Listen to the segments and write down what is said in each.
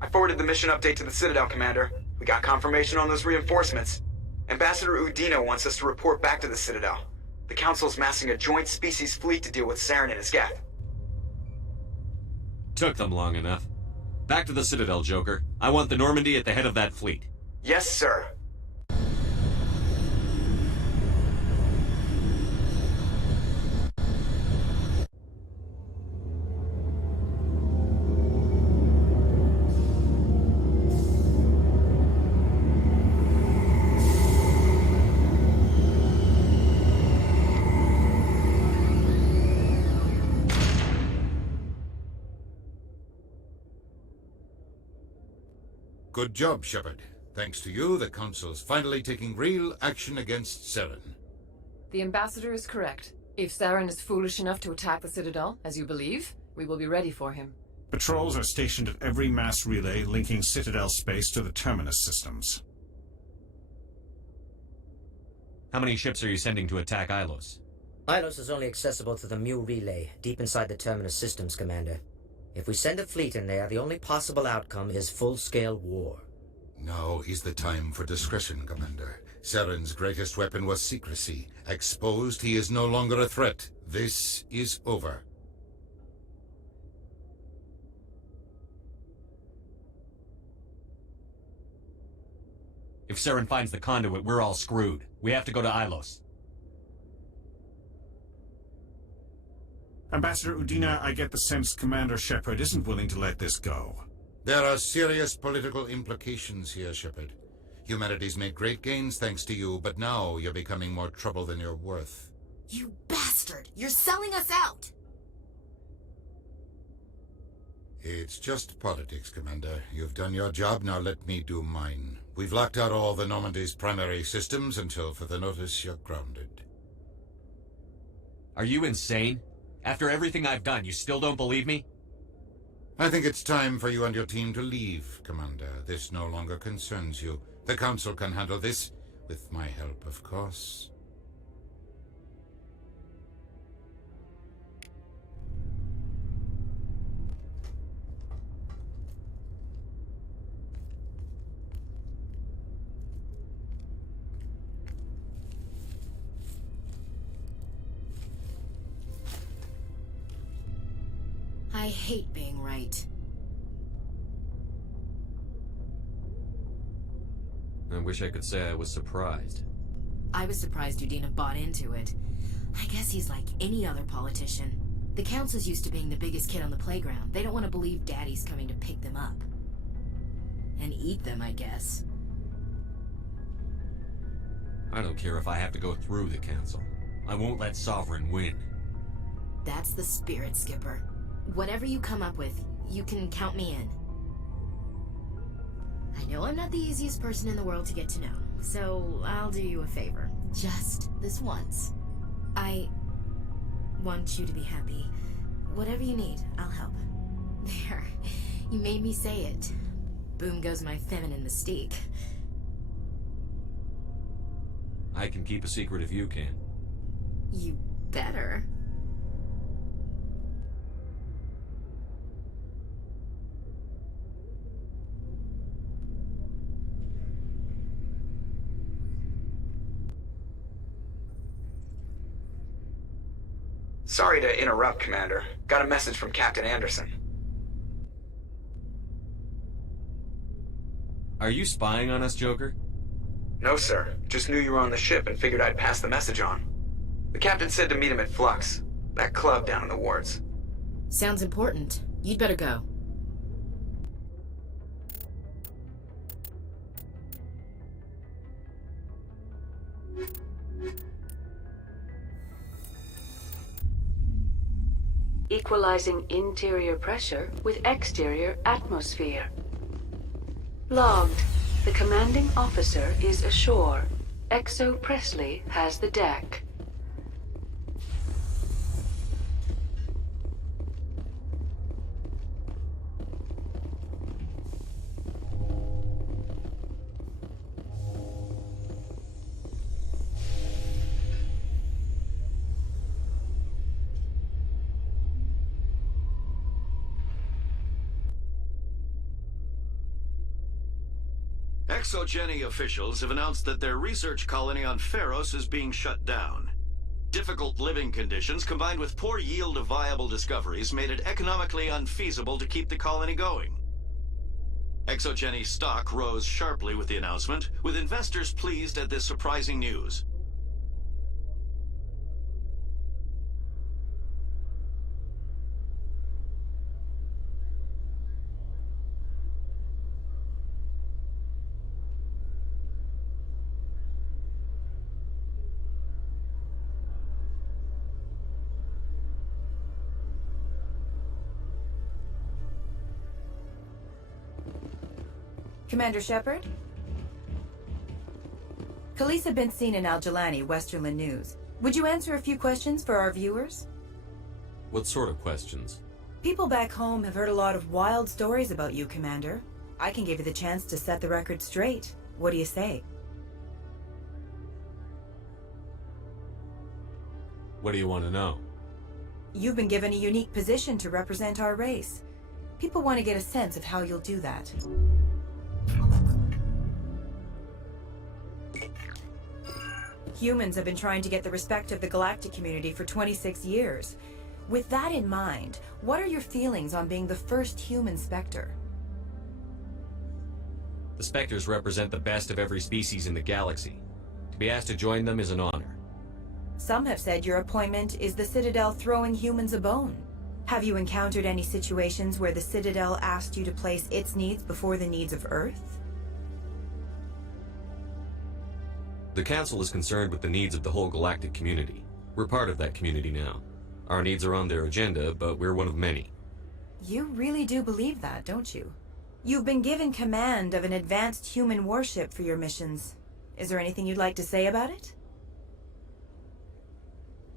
I forwarded the mission update to the Citadel, Commander. We got confirmation on those reinforcements. Ambassador Udina wants us to report back to the Citadel. The Council's massing a joint species fleet to deal with Saren and his Geth. Took them long enough. Back to the Citadel, Joker. I want the Normandy at the head of that fleet. Yes, sir. Good job, Shepard. Thanks to you, the Council's finally taking real action against Saren. The Ambassador is correct. If Saren is foolish enough to attack the Citadel, as you believe, we will be ready for him. Patrols are stationed at every mass relay linking Citadel space to the Terminus systems. How many ships are you sending to attack Ilos? Ilos is only accessible to the Mu relay, deep inside the Terminus systems, Commander. If we send a fleet in there, the only possible outcome is full-scale war. Now is the time for discretion, Commander. Saren's greatest weapon was secrecy. Exposed, he is no longer a threat. This is over. If Saren finds the conduit, we're all screwed. We have to go to Ilos. Ambassador Udina, I get the sense Commander Shepard isn't willing to let this go. There are serious political implications here, Shepard. Humanity's made great gains thanks to you, but now you're becoming more trouble than you're worth. You bastard! You're selling us out! It's just politics, Commander. You've done your job, now let me do mine. We've locked out all the Normandy's primary systems until further notice you're grounded. Are you insane? After everything I've done, you still don't believe me? I think it's time for you and your team to leave, Commander. This no longer concerns you. The Council can handle this, with my help, of course. I hate being right. I wish I could say I was surprised. I was surprised Udina bought into it. I guess he's like any other politician. The Council's used to being the biggest kid on the playground. They don't want to believe Daddy's coming to pick them up. And eat them, I guess. I don't care if I have to go through the Council. I won't let Sovereign win. That's the spirit, Skipper. Whatever you come up with, you can count me in. I know I'm not the easiest person in the world to get to know, so I'll do you a favor. Just this once. I want you to be happy. Whatever you need, I'll help. There. You made me say it. Boom goes my feminine mystique. I can keep a secret if you can. You better. Sorry to interrupt, Commander. Got a message from Captain Anderson. Are you spying on us, Joker? No, sir. Just knew you were on the ship and figured I'd pass the message on. The captain said to meet him at Flux, that club down in the wards. Sounds important. You'd better go. Equalizing interior pressure with exterior atmosphere. Logged. The commanding officer is ashore. Exo Presley has the deck. Exogeny officials have announced that their research colony on Pharos is being shut down. Difficult living conditions combined with poor yield of viable discoveries made it economically unfeasible to keep the colony going. Exogeny stock rose sharply with the announcement, with investors pleased at this surprising news. Commander Shepard? Police have been seen in Al-Jalani, Westerland News. Would you answer a few questions for our viewers? What sort of questions? People back home have heard a lot of wild stories about you, Commander. I can give you the chance to set the record straight. What do you say? What do you want to know? You've been given a unique position to represent our race. People want to get a sense of how you'll do that. Humans have been trying to get the respect of the galactic community for 26 years. With that in mind, what are your feelings on being the first human Spectre? The Spectres represent the best of every species in the galaxy. To be asked to join them is an honor. Some have said your appointment is the Citadel throwing humans a bone. Have you encountered any situations where the Citadel asked you to place its needs before the needs of Earth? The Council is concerned with the needs of the whole galactic community. We're part of that community now. Our needs are on their agenda, but we're one of many. You really do believe that, don't you? You've been given command of an advanced human warship for your missions. Is there anything you'd like to say about it?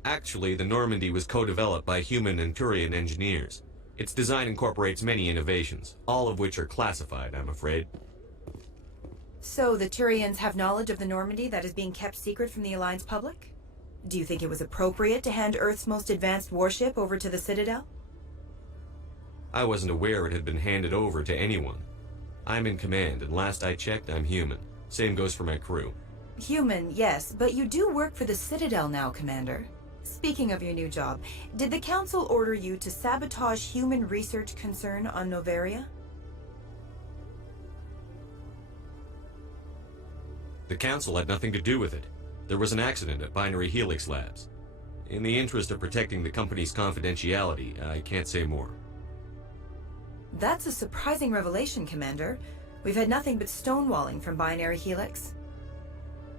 Actually, the Normandy was co-developed by human and Turian engineers. Its design incorporates many innovations, all of which are classified, I'm afraid. So the Turians have knowledge of the Normandy that is being kept secret from the Alliance public? Do you think it was appropriate to hand Earth's most advanced warship over to the Citadel? I wasn't aware it had been handed over to anyone. I'm in command, and last I checked, I'm human. Same goes for my crew. Human, yes, but you do work for the Citadel now, Commander. Speaking of your new job, did the Council order you to sabotage human research concern on Noveria? The Council had nothing to do with it. There was an accident at Binary Helix Labs. In the interest of protecting the company's confidentiality, I can't say more. That's a surprising revelation, Commander. We've had nothing but stonewalling from Binary Helix.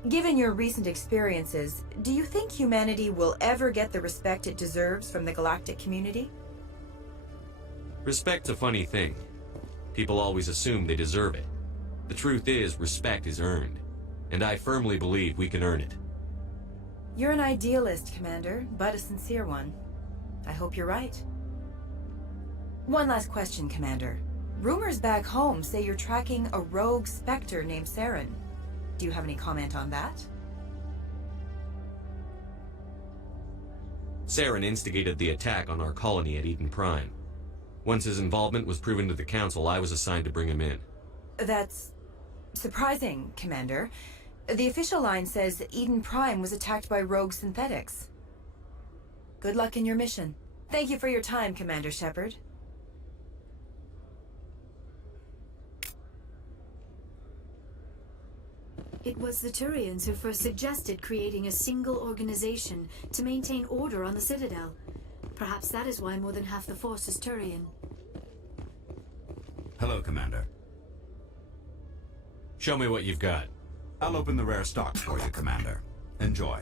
Given your recent experiences, do you think humanity will ever get the respect it deserves from the galactic community? Respect's a funny thing. People always assume they deserve it. The truth is, respect is earned. And I firmly believe we can earn it. You're an idealist, Commander, but a sincere one. I hope you're right. One last question, Commander. Rumors back home say you're tracking a rogue Spectre named Saren. Do you have any comment on that? Saren instigated the attack on our colony at Eden Prime. Once his involvement was proven to the Council, I was assigned to bring him in. That's surprising, Commander. The official line says Eden Prime was attacked by rogue synthetics. Good luck in your mission. Thank you for your time, Commander Shepard. It was the Turians who first suggested creating a single organization to maintain order on the Citadel. Perhaps that is why more than half the force is Turian. Hello, Commander. Show me what you've got. I'll open the rare stock for you, Commander. Enjoy.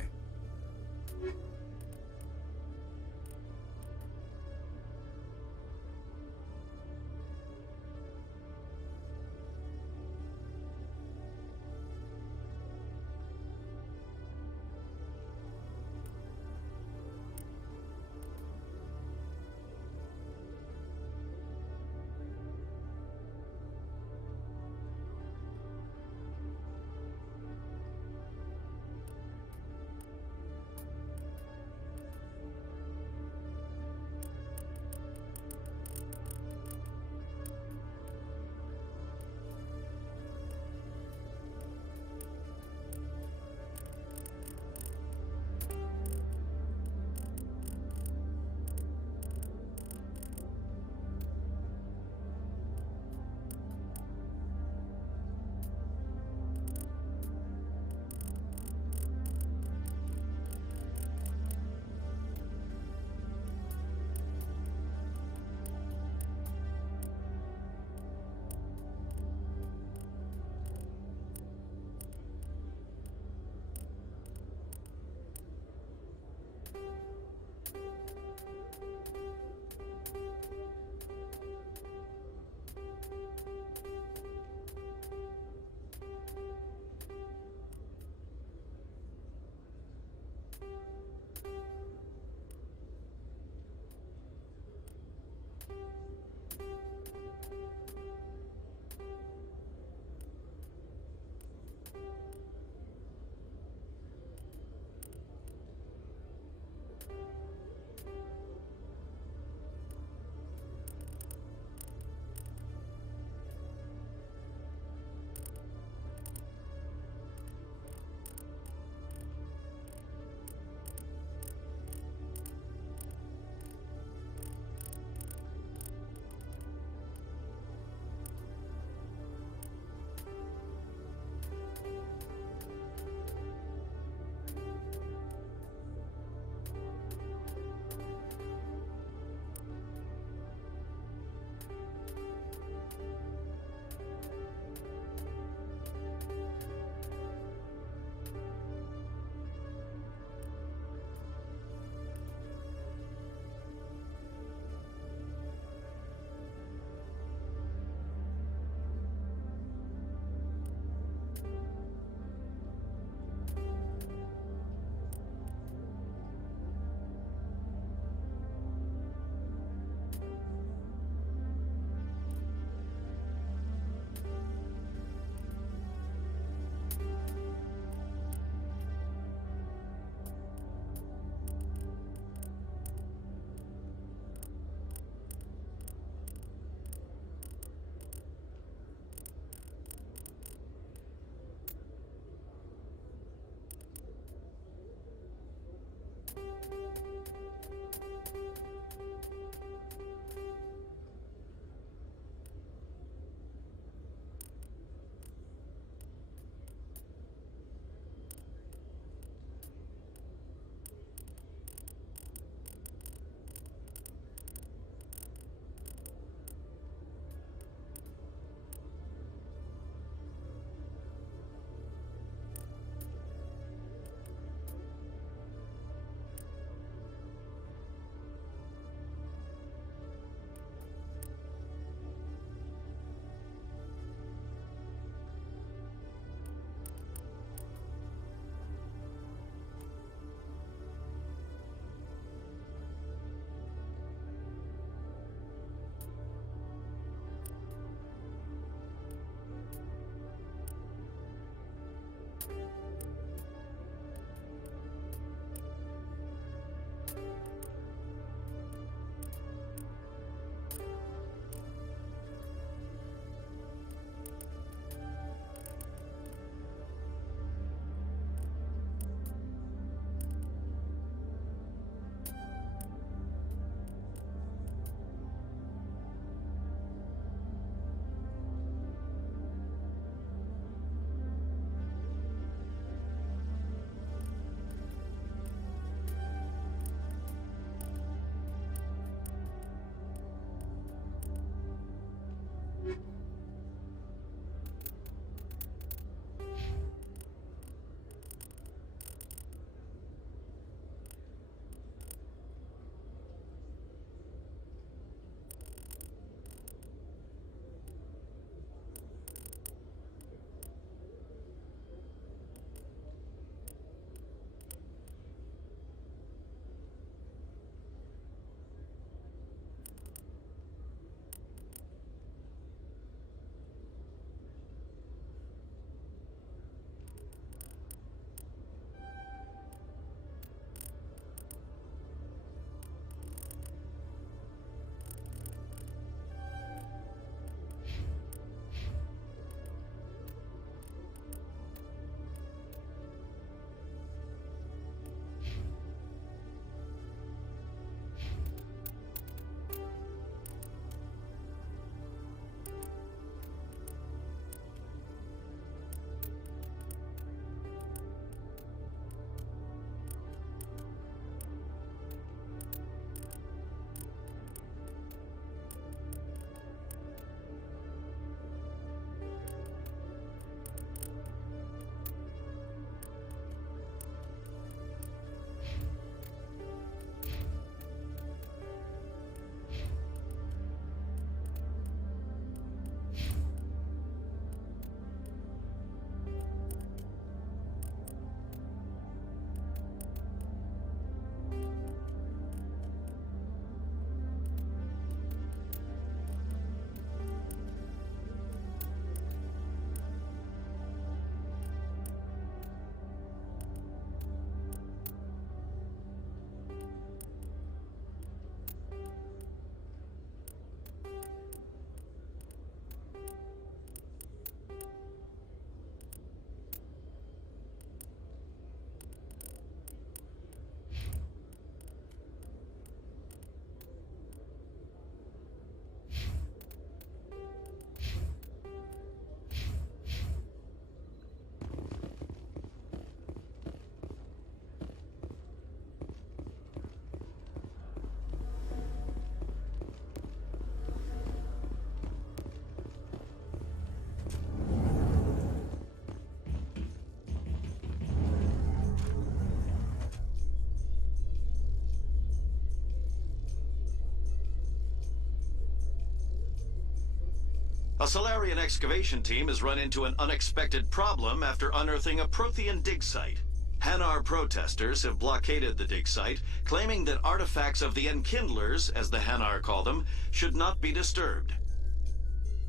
A Solarian excavation team has run into an unexpected problem after unearthing a Prothean dig site. Hanar protesters have blockaded the dig site, claiming that artifacts of the Enkindlers, as the Hanar call them, should not be disturbed.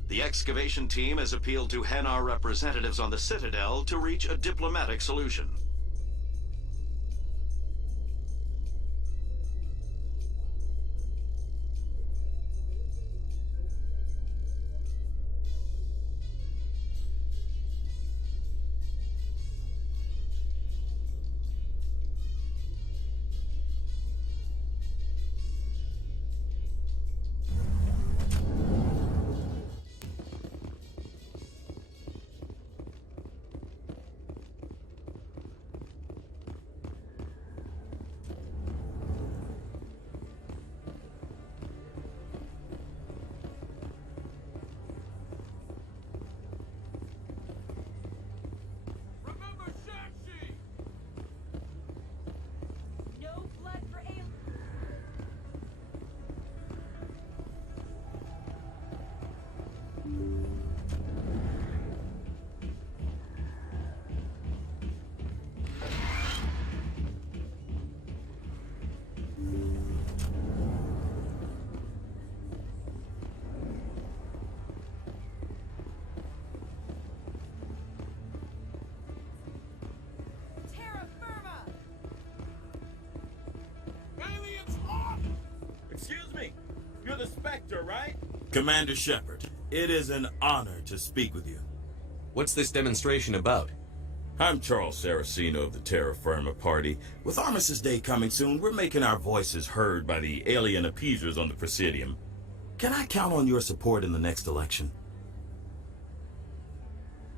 The excavation team has appealed to Hanar representatives on the Citadel to reach a diplomatic solution. Excuse me, you're the Spectre, right? Commander Shepard, it is an honor to speak with you. What's this demonstration about? I'm Charles Saraceno of the Terra Firma Party. With Armistice Day coming soon, we're making our voices heard by the alien appeasers on the Presidium. Can I count on your support in the next election?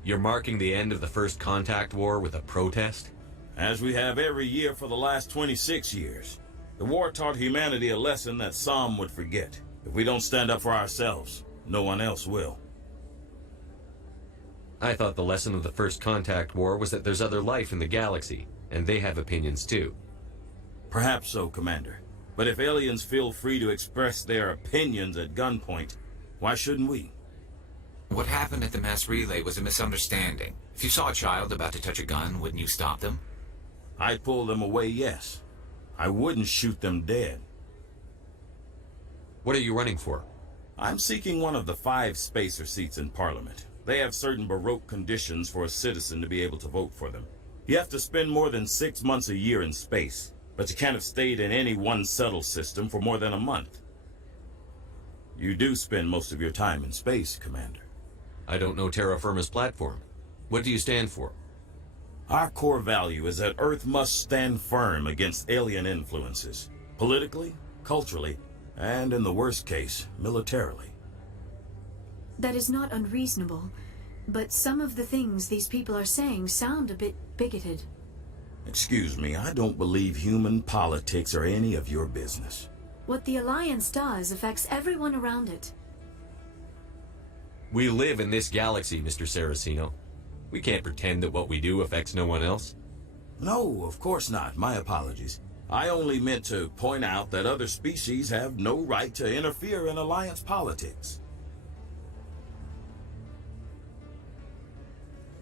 You're marking the end of the First Contact War with a protest? As we have every year for the last 26 years. The war taught humanity a lesson that some would forget. If we don't stand up for ourselves, no one else will. I thought the lesson of the First Contact War was that there's other life in the galaxy, and they have opinions too. Perhaps so, Commander. But if aliens feel free to express their opinions at gunpoint, why shouldn't we? What happened at the mass relay was a misunderstanding. If you saw a child about to touch a gun, wouldn't you stop them? I'd pull them away, yes. I wouldn't shoot them dead. What are you running for? I'm seeking one of the 5 spacer seats in Parliament. They have certain Baroque conditions for a citizen to be able to vote for them. You have to spend more than 6 months a year in space, but you can't have stayed in any one settle system for more than a month. You do spend most of your time in space, Commander. I don't know Terra Firma's platform. What do you stand for? Our core value is that Earth must stand firm against alien influences, politically, culturally, and in the worst case, militarily. That is not unreasonable, but some of the things these people are saying sound a bit bigoted. Excuse me, I don't believe human politics are any of your business. What the Alliance does affects everyone around it. We live in this galaxy, Mr. Saraceno. We can't pretend that what we do affects no one else. No, of course not. My apologies. I only meant to point out that other species have no right to interfere in Alliance politics.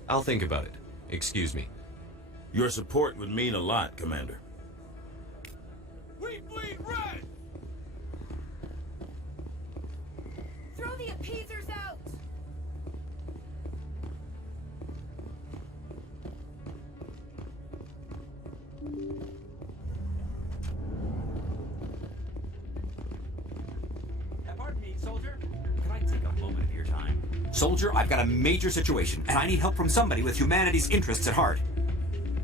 I'll think about it. Excuse me. Your support would mean a lot, Commander. We bleed red! Throw the appeasers out! Pardon me, soldier. Can I take a moment of your time? Soldier, I've got a major situation, and I need help from somebody with humanity's interests at heart.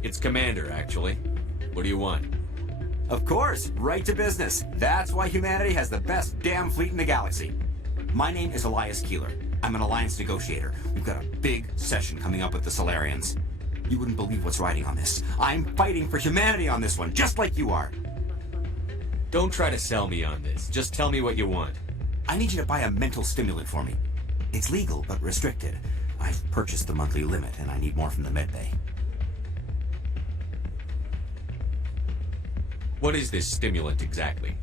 It's Commander, actually. What do you want? Of course, right to business. That's why humanity has the best damn fleet in the galaxy. My name is Elias Keeler. I'm an Alliance negotiator. We've got a big session coming up with the Solarians. You wouldn't believe what's riding on this. I'm fighting for humanity on this one, just like you are. Don't try to sell me on this. Just tell me what you want. I need you to buy a mental stimulant for me. It's legal, but restricted. I've purchased the monthly limit, and I need more from the medbay. What is this stimulant exactly?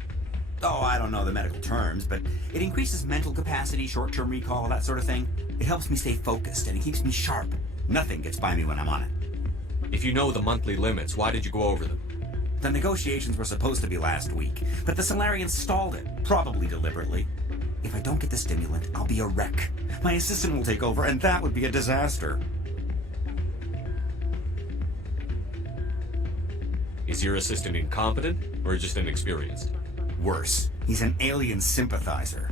Oh, I don't know the medical terms, but it increases mental capacity, short-term recall, that sort of thing. It helps me stay focused, and it keeps me sharp. Nothing gets by me when I'm on it. If you know the monthly limits, why did you go over them? The negotiations were supposed to be last week, but the Solarians stalled it, probably deliberately. If I don't get the stimulant, I'll be a wreck. My assistant will take over, and that would be a disaster. Is your assistant incompetent, or just inexperienced? Worse, he's an alien sympathizer.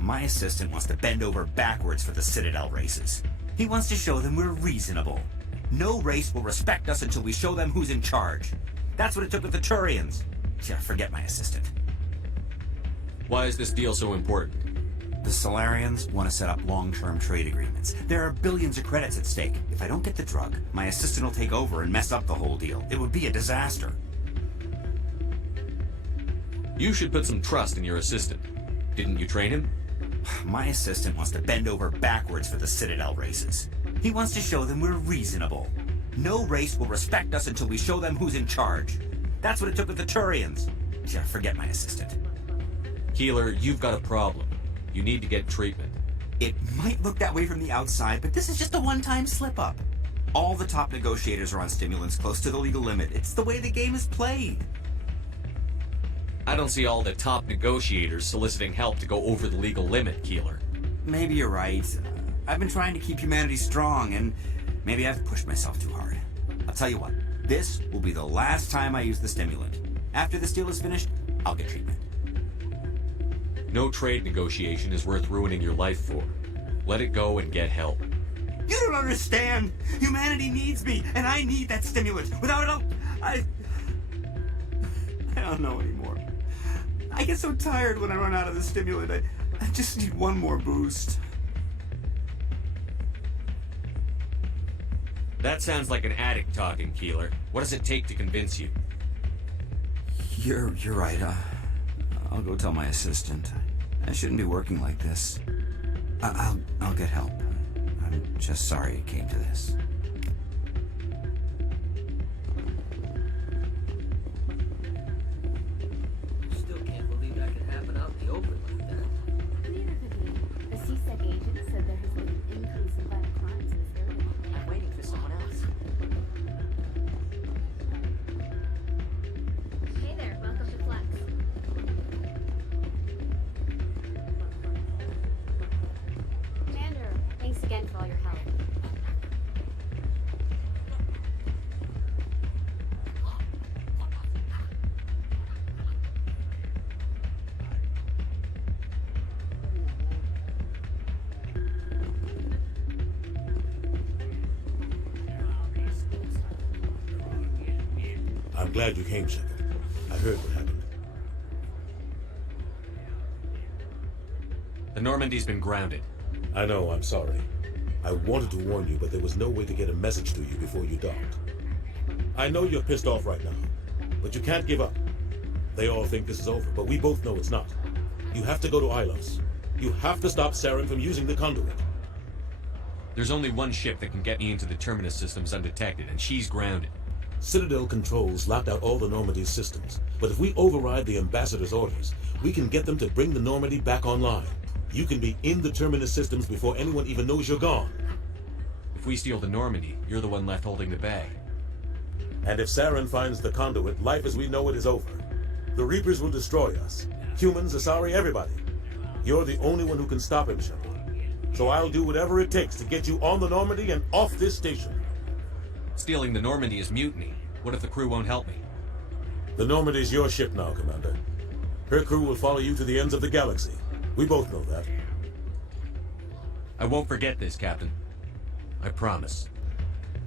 My assistant wants to bend over backwards for the Citadel races. He wants to show them we're reasonable. No race will respect us until we show them who's in charge. That's what it took with the Turians. Yeah, forget my assistant. Why is this deal so important? The Solarians want to set up long-term trade agreements. There are billions of credits at stake. If I don't get the drug, my assistant will take over and mess up the whole deal. It would be a disaster. You should put some trust in your assistant. Didn't you train him? My assistant wants to bend over backwards for the Citadel races. He wants to show them we're reasonable. No race will respect us until we show them who's in charge. That's what it took with the Turians. Yeah, forget my assistant. Keeler, you've got a problem. You need to get treatment. It might look that way from the outside, but this is just a one-time slip-up. All the top negotiators are on stimulants close to the legal limit. It's the way the game is played. I don't see all the top negotiators soliciting help to go over the legal limit, Keeler. Maybe you're right. I've been trying to keep humanity strong, and maybe I've pushed myself too hard. I'll tell you what, this will be the last time I use the stimulant. After this deal is finished, I'll get treatment. No trade negotiation is worth ruining your life for. Let it go and get help. You don't understand! Humanity needs me, and I need that stimulant. Without it, I don't know anymore. I get so tired when I run out of the stimulant. I just need one more boost. That sounds like an addict talking, Keeler. What does it take to convince you? You're right. I'll go tell my assistant. I shouldn't be working like this. I'll get help. I'm just sorry it came to this. Still can't believe that could happen out in the open like that. Neither could we. The CSEC agent said there has been an increase in violent crimes in this area. I'm waiting for someone else. Hey there, welcome to Flex. Commander, thanks again for all your help. I'm glad you came, Shepard. I heard what happened. The Normandy's been grounded. I know, I'm sorry. I wanted to warn you, but there was no way to get a message to you before you docked. I know you're pissed off right now, but you can't give up. They all think this is over, but we both know it's not. You have to go to Ilos. You have to stop Saren from using the conduit. There's only one ship that can get me into the Terminus systems undetected, and she's grounded. Citadel controls locked out all the Normandy's systems, but if we override the Ambassador's orders, we can get them to bring the Normandy back online. You can be in the Terminus systems before anyone even knows you're gone. If we steal the Normandy, you're the one left holding the bag. And if Saren finds the conduit, life as we know it is over. The Reapers will destroy us. Humans, Asari, everybody. You're the only one who can stop him, Shepard. So I'll do whatever it takes to get you on the Normandy and off this station. Stealing the Normandy is mutiny. What if the crew won't help me? The Normandy's your ship now, Commander. Her crew will follow you to the ends of the galaxy. We both know that. I won't forget this, Captain. I promise.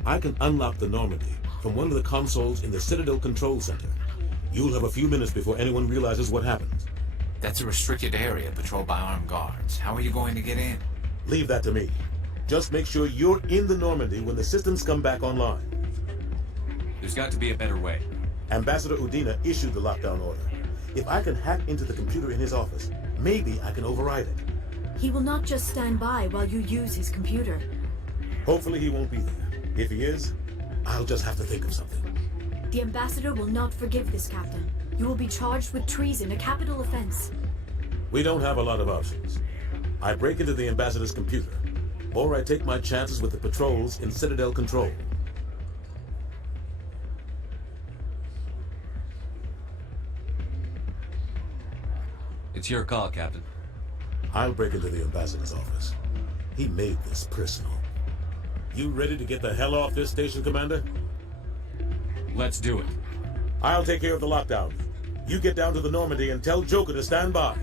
I can unlock the Normandy from one of the consoles in the Citadel Control Center. You'll have a few minutes before anyone realizes what happened. That's a restricted area patrolled by armed guards. How are you going to get in? Leave that to me. Just make sure you're in the Normandy when the systems come back online. There's got to be a better way. Ambassador Udina issued the lockdown order. If I can hack into the computer in his office, maybe I can override it. He will not just stand by while you use his computer. Hopefully he won't be there. If he is, I'll just have to think of something. The Ambassador will not forgive this, Captain. You will be charged with treason, a capital offense. We don't have a lot of options. I break into the ambassador's computer, or I take my chances with the patrols in Citadel control. It's your call, Captain. I'll break into the ambassador's office. He made this personal. You ready to get the hell off this station, Commander? Let's do it. I'll take care of the lockdown. You get down to the Normandy and tell Joker to stand by.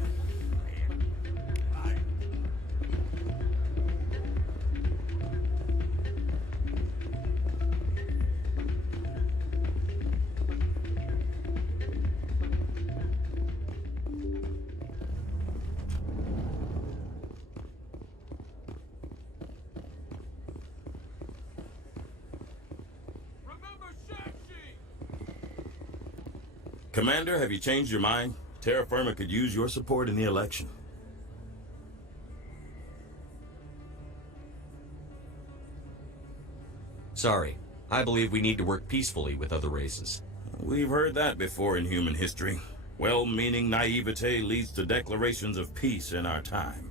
Commander, have you changed your mind? Terra Firma could use your support in the election. Sorry. I believe we need to work peacefully with other races. We've heard that before in human history. Well-meaning naivete leads to declarations of peace in our time.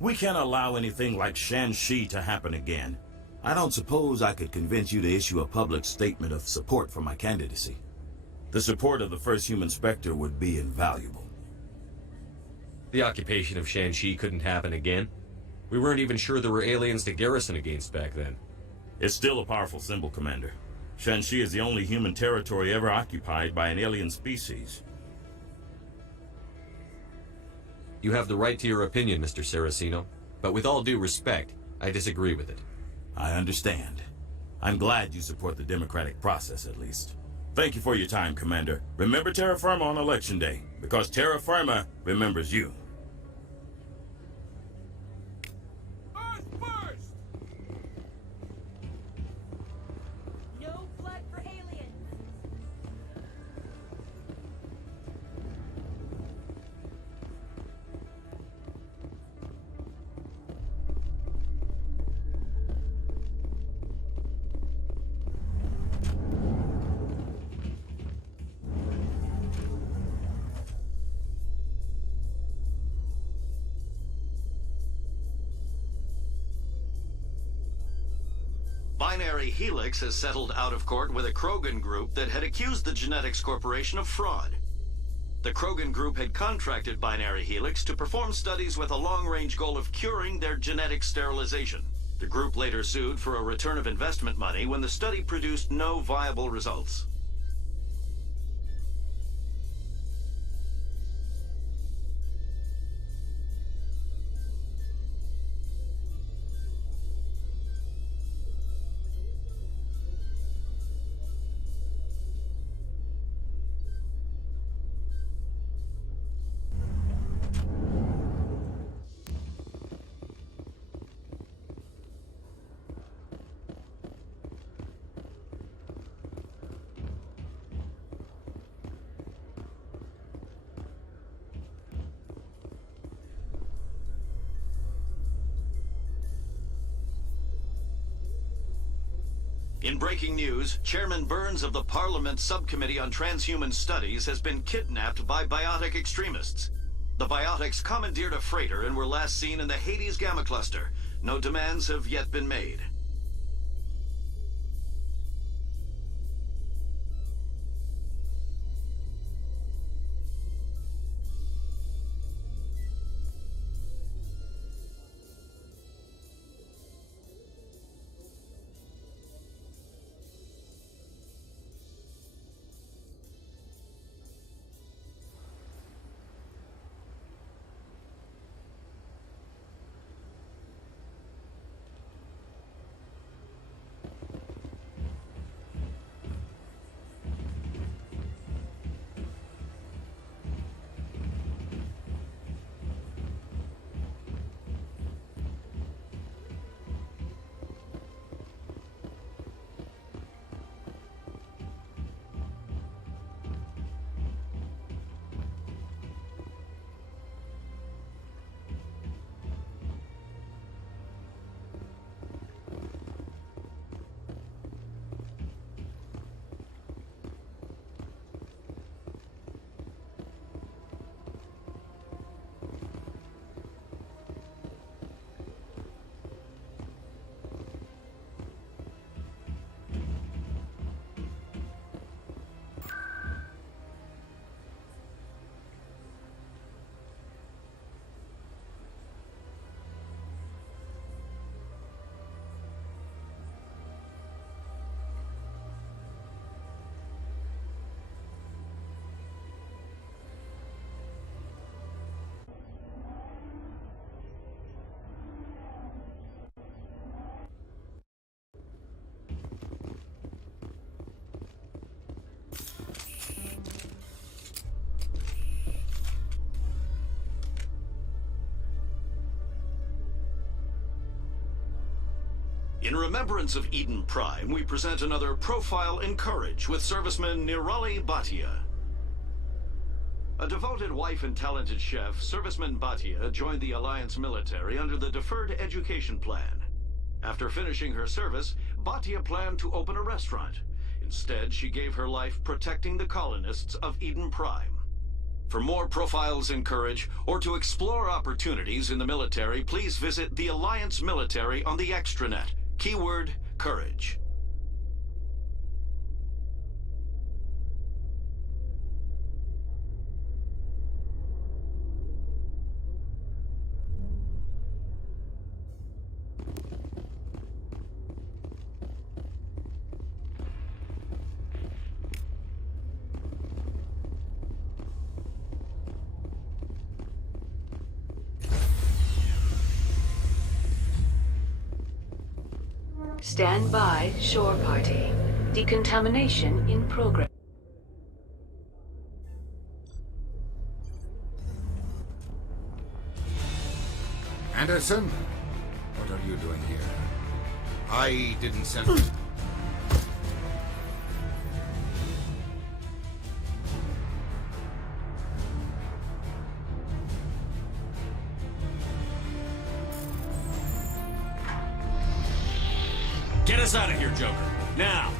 We can't allow anything like Shanxi to happen again. I don't suppose I could convince you to issue a public statement of support for my candidacy. The support of the first human Spectre would be invaluable. The occupation of Shanxi couldn't happen again. We weren't even sure there were aliens to garrison against back then. It's still a powerful symbol, Commander. Shanxi is the only human territory ever occupied by an alien species. You have the right to your opinion, Mr. Saraceno, but with all due respect, I disagree with it. I understand. I'm glad you support the democratic process, at least. Thank you for your time, Commander. Remember Terra Firma on Election Day, because Terra Firma remembers you. No blood for aliens. Binary Helix has settled out of court with a Krogan group that had accused the Genetics Corporation of fraud. The Krogan group had contracted Binary Helix to perform studies with a long-range goal of curing their genetic sterilization. The group later sued for a return of investment money when the study produced no viable results. In breaking news, Chairman Burns of the Parliament Subcommittee on Transhuman Studies has been kidnapped by biotic extremists. The biotics commandeered a freighter and were last seen in the Hades Gamma Cluster. No demands have yet been made. In remembrance of Eden Prime, we present another profile in courage with serviceman Nirali Bhatia. A devoted wife and talented chef, Serviceman Bhatia joined the Alliance military under the Deferred Education Plan. After finishing her service, Bhatia planned to open a restaurant. Instead, she gave her life protecting the colonists of Eden Prime. For more profiles in courage, or to explore opportunities in the military, please visit the Alliance military on the extranet. Keyword, courage. Stand by, shore party. Decontamination in progress. Anderson? What are you doing here? I didn't send... Get us out of here, Joker. Now!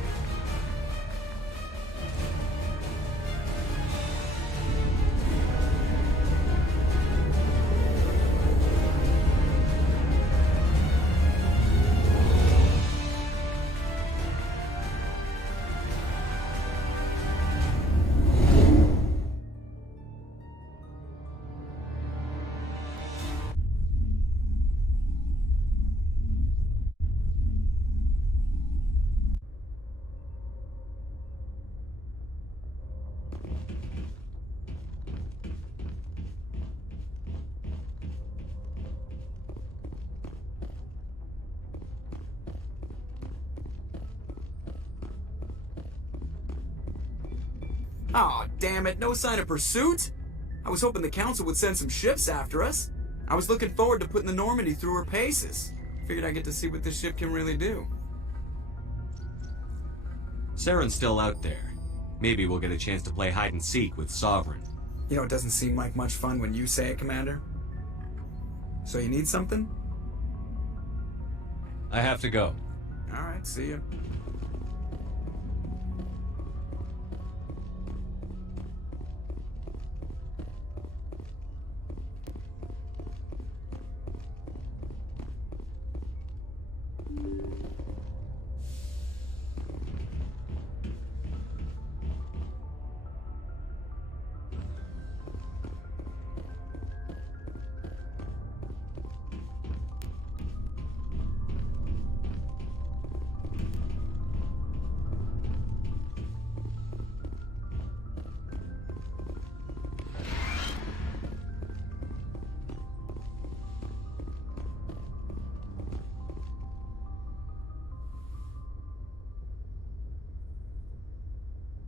Aw, damn it, no sign of pursuit? I was hoping the Council would send some ships after us. I was looking forward to putting the Normandy through her paces. Figured I'd get to see what this ship can really do. Saren's still out there. Maybe we'll get a chance to play hide-and-seek with Sovereign. You know, it doesn't seem like much fun when you say it, Commander. So you need something? I have to go. Alright, see ya.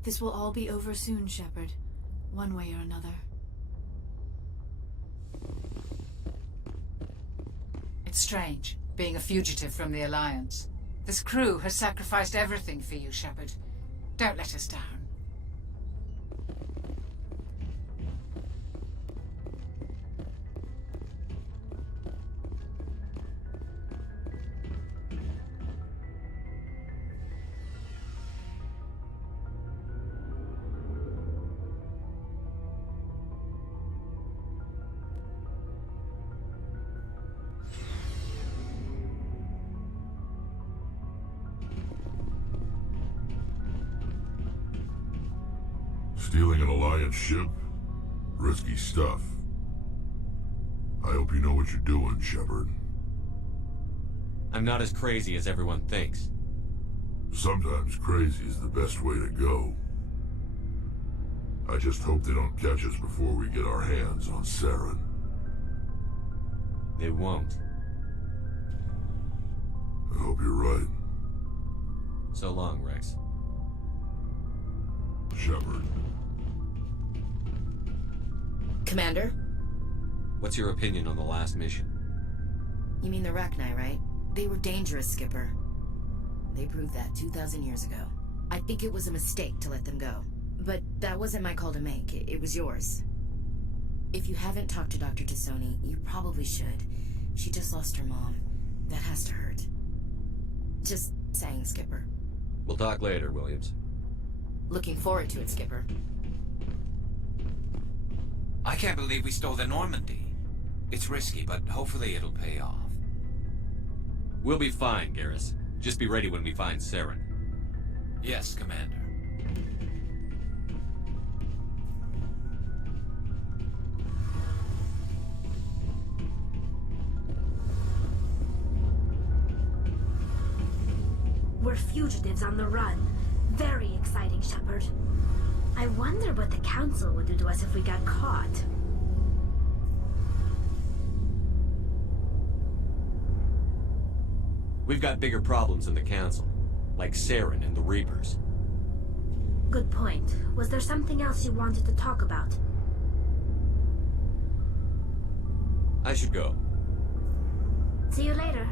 This will all be over soon, Shepard. One way or another. It's strange, being a fugitive from the Alliance. This crew has sacrificed everything for you, Shepard. Don't let us down. Stealing an Alliance ship? Risky stuff. I hope you know what you're doing, Shepard. I'm not as crazy as everyone thinks. Sometimes crazy is the best way to go. I just hope they don't catch us before we get our hands on Saren. They won't. I hope you're right. So long, Rex. Shepard. Commander? What's your opinion on the last mission? You mean the Rachni, right? They were dangerous, Skipper. They proved that 2,000 years ago. I think it was a mistake to let them go. But that wasn't my call to make. It was yours. If you haven't talked to Dr. Tassoni, you probably should. She just lost her mom. That has to hurt. Just saying, Skipper. We'll talk later, Williams. Looking forward to it, Skipper. I can't believe we stole the Normandy. It's risky, but hopefully it'll pay off. We'll be fine, Garrus. Just be ready when we find Saren. Yes, Commander. We're fugitives on the run. Very exciting, Shepard. I wonder what the Council would do to us if we got caught. We've got bigger problems in the Council, like Saren and the Reapers. Good point. Was there something else you wanted to talk about? I should go. See you later.